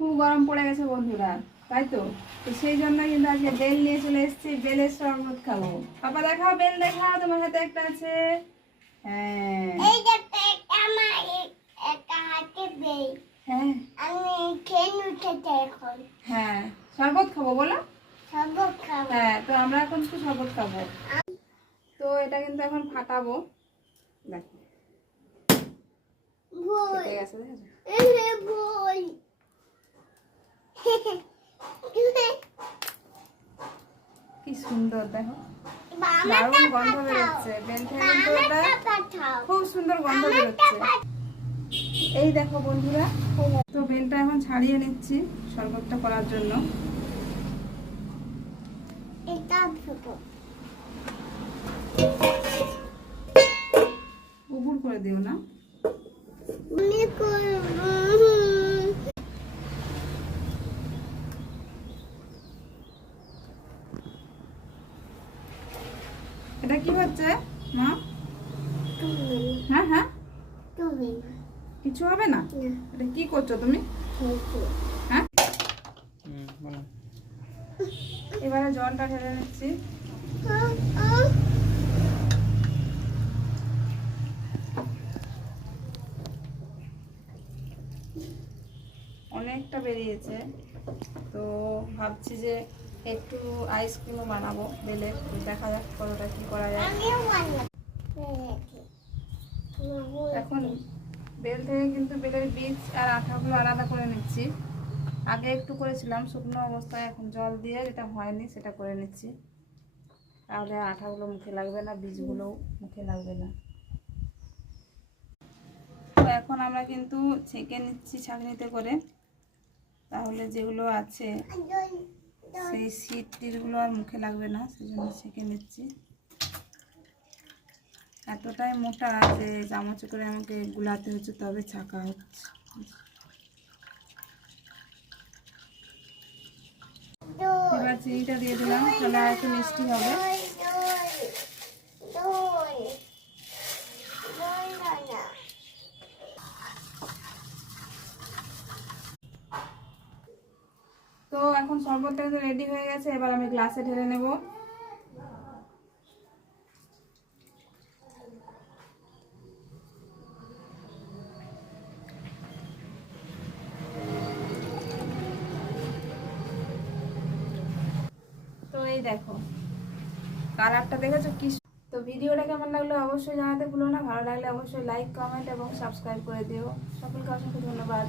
খুব গরম পড়ে গেছে বন্ধুরা, তাই তো। তো সেই জন্য কিন্তু আজকে বেল নিয়ে চলে এসেছি, বেলের শরবত খাবো। পাপা দেখাও, বেল দেখাও, তোমার হাতে একটা আছে। হ্যাঁ এই যে আমার একটা হাতে বেল। হ্যাঁ আমি খেয়ে উঠেছি এখন। হ্যাঁ, শরবত খাবো বলো। শরবত খাবো। হ্যাঁ, তো আমরা এখন তো শরবত খাবো। তো এটা কিন্তু এখন ফাটাবো। দেখো ভুল। কেটে গেছে, দেখেছো? ভুল। কি সুন্দর দেখো, বামাটা দারুণ গন্ধ পাঠাও। বেরোচ্ছে বেল থেকে, কিন্তু এটা বামাটা পাঠাও। খুব সুন্দর গন্ধ বেরোচ্ছে। এই দেখো বন্ধুরা, তো বেলটা এখন ছাড়িয়ে নিচ্ছি শরবতটা করার জন্য। এটা ছোট। উবুর করে দিও না। আমি করব। এটা কি হচ্ছে মা? তুমি হ্যাঁ হ্যাঁ, তুমি কিছু হবে না। না এটা কি করছো তুমি? খেতে। হ্যাঁ, এবারে জলটা ঢেলে নিচ্ছি। অনেকটা বেরিয়েছে, তো ভাবছি যে একটু আইসক্রিমও বানাবো বেলের। দেখা যাক কতটা কি করা যায়। আমিও বানাবো। এখন বেল থেকে কিন্তু বেলের বীজ আর আঠাগুলো আলাদা করে নিচ্ছি। আগে একটু করেছিলাম শুকনো অবস্থায়, এখন জল দিয়ে যেটা হয়নি সেটা করে নিচ্ছি, তাহলে আঠাগুলো মুখে লাগবে না, বীজগুলোও মুখে লাগবে না। তো এখন আমরা কিন্তু ছেঁকে নিচ্ছি ছাঁকনিতে করে, তাহলে যেগুলো আছে সেই সিট টিটগুলো আর মুখে লাগবে না, সেই জন্য ছেঁকে নিচ্ছি। এতটাই মোটা যে চামচে করে আমাকে গুলাতে হচ্ছে, তবে ছাঁকা হচ্ছে। এবার চিনিটা দিয়ে দিলাম, তাহলে আর একটু মিষ্টি হবে। তো এখন শরবতটা কিন্তু রেডি হয়ে গেছে, এবার আমি গ্লাসে ঢেলে নেব। তো এই দেখো কালারটা দেখেছো কি। তো ভিডিওটা কেমন লাগলো অবশ্যই জানাতে ভুলো না, ভালো লাগলে অবশ্যই লাইক কমেন্ট এবং সাবস্ক্রাইব করে দিও। সকলকে অসংখ্য ধন্যবাদ।